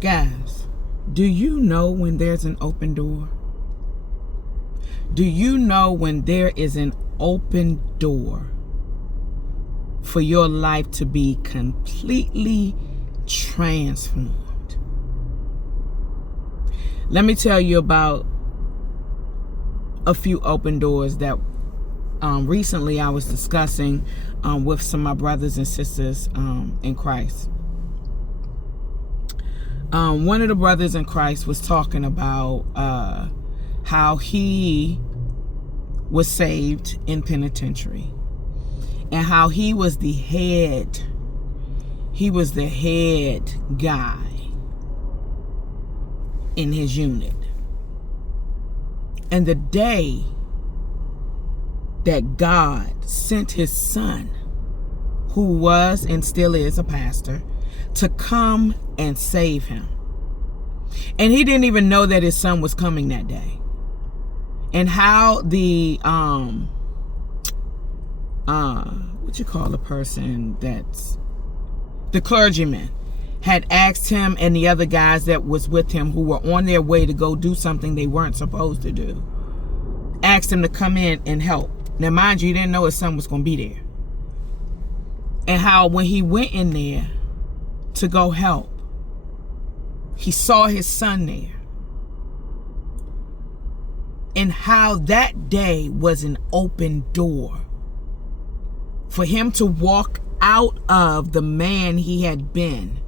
Guys, do you know when there's an open door? Do you know when there is an open door for your life to be completely transformed? Let me tell you about a few open doors that recently I was discussing with some of my brothers and sisters in Christ. One of the brothers in Christ was talking about how he was saved in penitentiary and how he was the head guy in his unit. And the day that God sent his son, who was and still is a pastor, to come and save him. And he didn't even know that his son was coming that day. And how the what you call a person that's the clergyman had asked him and the other guys that was with him, who were on their way to go do something they weren't supposed to do, asked him to come in and help. Now mind you, he didn't know his son was going to be there. And how when he went in there to go help, he saw his son there. And how that day was an open door for him to walk out of the man he had been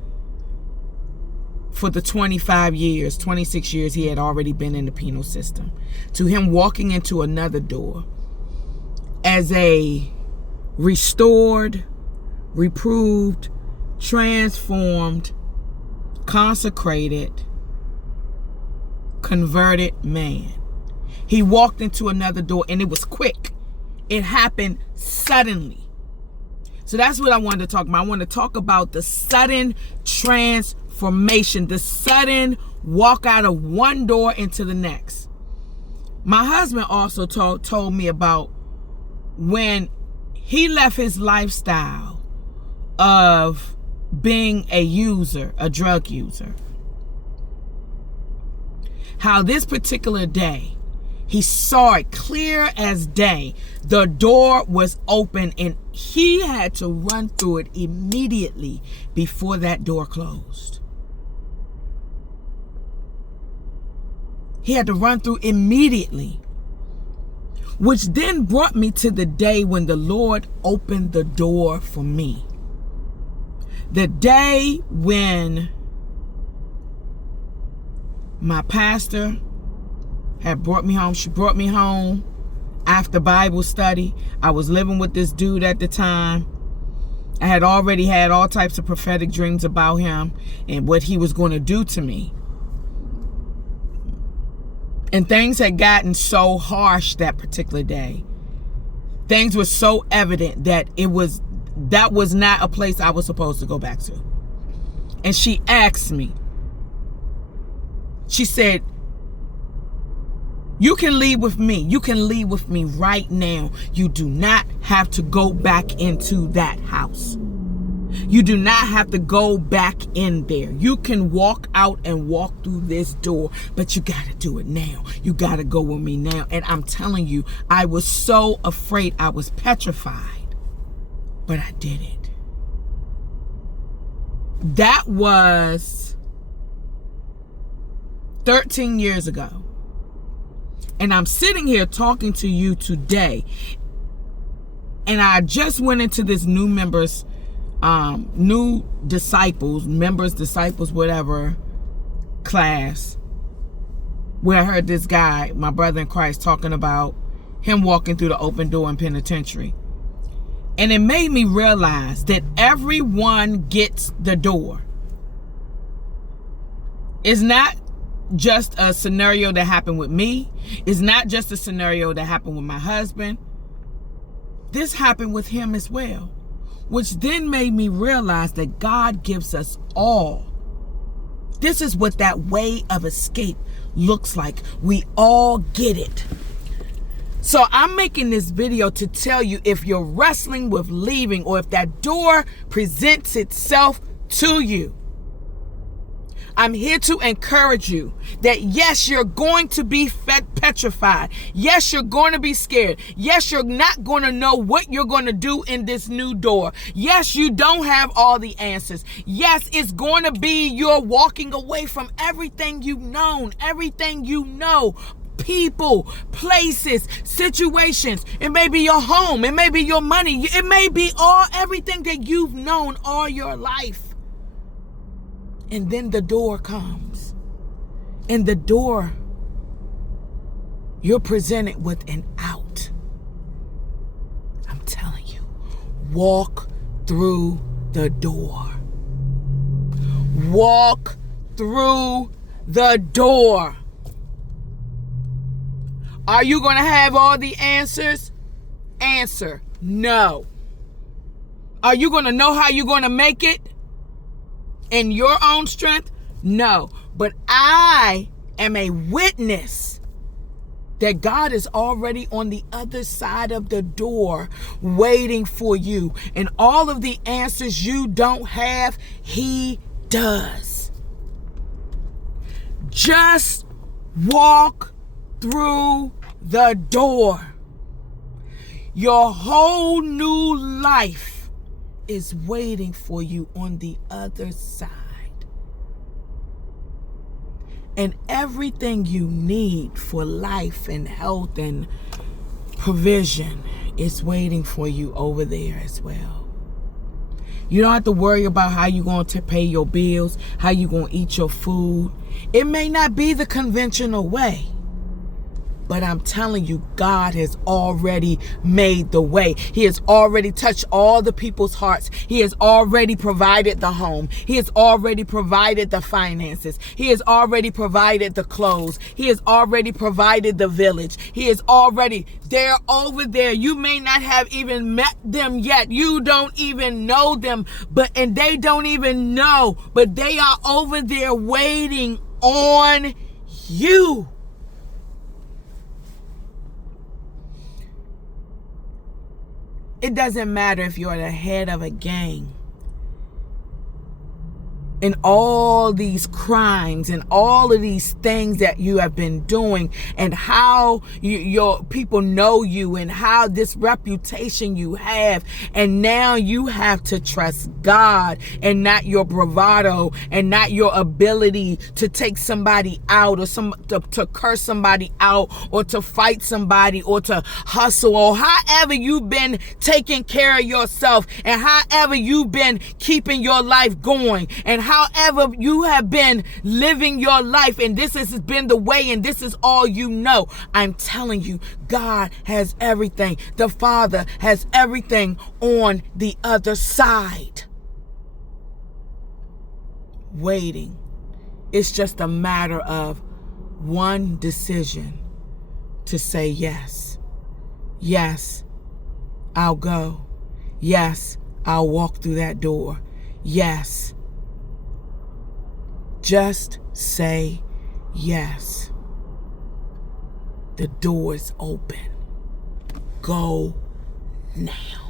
for the 26 years he had already been in the penal system, to him walking into another door as a restored, reproved, transformed, consecrated, converted man. He walked into another door, and it was quick. It happened suddenly. So that's what I wanted to talk about. I want to talk about the sudden transformation, the sudden walk out of one door into the next. My husband also told me about when he left his lifestyle of being a user, a drug user. How this particular day, he saw it clear as day. The door was open and he had to run through it immediately before that door closed. He had to run through immediately. Which then brought me to the day when the Lord opened the door for me. The day when my pastor had brought me home. She brought me home after Bible study. I was living with this dude at the time. I had already had all types of prophetic dreams about him and what he was going to do to me. And things had gotten so harsh that particular day. Things were so evident that that was not a place I was supposed to go back to. And she asked me, she said, you can leave with me. You can leave with me right now. You do not have to go back into that house. You do not have to go back in there. You can walk out and walk through this door, but you got to do it now. You got to go with me now. And I'm telling you, I was so afraid. I was petrified, but I did it. That was 13 years ago. And I'm sitting here talking to you today. And I just went into this new disciples, whatever, class, where I heard this guy, my brother in Christ, talking about him walking through the open door in penitentiary. And it made me realize that everyone gets the door. It's not just a scenario that happened with me. It's not just a scenario that happened with my husband. This happened with him as well, which then made me realize that God gives us all. This is what that way of escape looks like. We all get it. So I'm making this video to tell you, if you're wrestling with leaving, or if that door presents itself to you, I'm here to encourage you that yes, you're going to be petrified. Yes, you're going to be scared. Yes, you're not going to know what you're going to do in this new door. Yes, you don't have all the answers. Yes, it's going to be you're walking away from everything you've known, everything you know. People, places, situations. It may be your home. It may be your money. It may be everything that you've known all your life. And then the door comes. And the door, you're presented with an out. I'm telling you, walk through the door. Walk through the door. Are you going to have all the answers? Answer, no. Are you going to know how you're going to make it in your own strength? No. But I am a witness that God is already on the other side of the door waiting for you. And all of the answers you don't have, He does. Just walk through the door. Your whole new life is waiting for you on the other side. And everything you need for life and health and provision is waiting for you over there as well. You don't have to worry about how you're going to pay your bills, how you're going to eat your food. It may not be the conventional way. But I'm telling you, God has already made the way. He has already touched all the people's hearts. He has already provided the home. He has already provided the finances. He has already provided the clothes. He has already provided the village. They're over there. You may not have even met them yet. You don't even know them, and they don't even know, but they are over there waiting on you. It doesn't matter if you're the head of a gang and all these crimes and all of these things that you have been doing and how your people know you and how this reputation you have. And now you have to trust God and not your bravado and not your ability to take somebody out or to curse somebody out or to fight somebody or to hustle or however you've been taking care of yourself and however you've been keeping your life going and however you have been living your life, and this has been the way, and this is all you know. I'm telling you, God has everything. The Father has everything on the other side. Waiting. It's just a matter of one decision to say yes. Yes, I'll go. Yes, I'll walk through that door. Yes. Just say yes. The door is open. Go now.